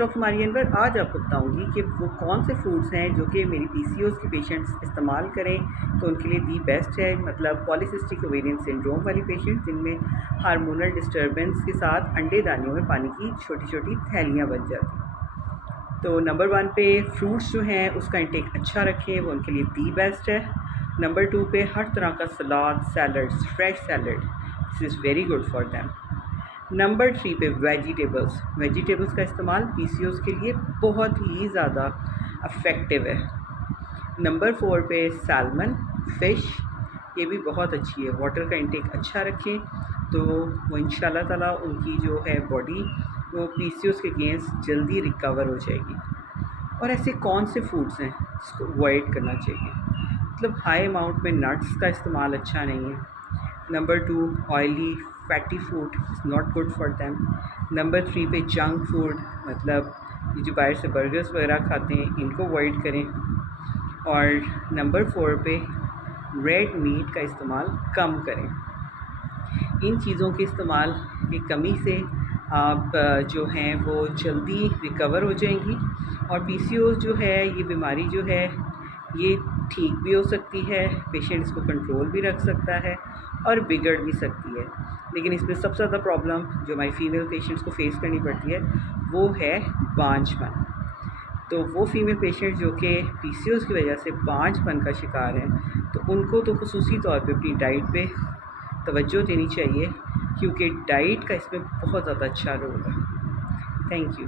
Doctor Maria Anwar आज आपको बताऊंगी कि वो कौन से फूड्स हैं जो कि मेरी पीसीओएस के पेशेंट्स इस्तेमाल करें तो उनके लिए दी बेस्ट है। मतलब पॉलीसिस्टिक ओवेरियन सिंड्रोम वाली पेशेंट्स जिनमें हार्मोनल डिस्टर्बेंस के साथ अंडे दानियों में पानी की छोटी छोटी थैलियाँ बन जाती। तो नंबर 1 पे फ्रूट्स जो हैं उसका इंटेक अच्छा रखें, वो उनके लिए दी बेस्ट है। नंबर 2 पे हर तरह का सलाद, salads, fresh salad, this is very good for them. Number 3 पे वेजिटेबल्स का इस्तेमाल पीसीओएस के लिए बहुत ही ज़्यादा अफेक्टिव है। नंबर 4 पे सैल्मन फ़िश, ये भी बहुत अच्छी है। वाटर का इंटेक अच्छा रखें तो वो इंशाल्लाह ताला उनकी जो है बॉडी वो पीसीओएस के अगेंस्ट जल्दी रिकवर हो जाएगी। और ऐसे कौन से फूड्स हैं जिसको अवॉइड करना चाहिए? मतलब हाई अमाउंट में नट्स का इस्तेमाल अच्छा नहीं है। Number 2 oily fatty food is not good for them. Number 3 पे जंक फूड, मतलब ये जो बाहर से बर्गर्स वगैरह खाते हैं इनको अवॉइड करें। और नंबर 4 पे रेड मीट का इस्तेमाल कम करें। इन चीज़ों के इस्तेमाल की कमी से आप जो हैं वो जल्दी रिकवर हो जाएंगी। और पीसीओएस जो है ये बीमारी जो है ये ठीक भी हो सकती है, पेशेंट इसको कंट्रोल भी रख सकता है और बिगड़ भी सकती है। लेकिन इसमें सबसे ज़्यादा प्रॉब्लम जो हमारी फीमेल पेशेंट्स को फेस करनी पड़ती है वो है बांझपन। तो वो फीमेल पेशेंट जो कि पीसीओएस की वजह से बांझपन का शिकार हैं तो उनको तो खुसूसी तौर पे अपनी डाइट पे तवज्जो देनी चाहिए, क्योंकि डाइट का इसमें बहुत ज़्यादा अच्छा रोल है। Thank you.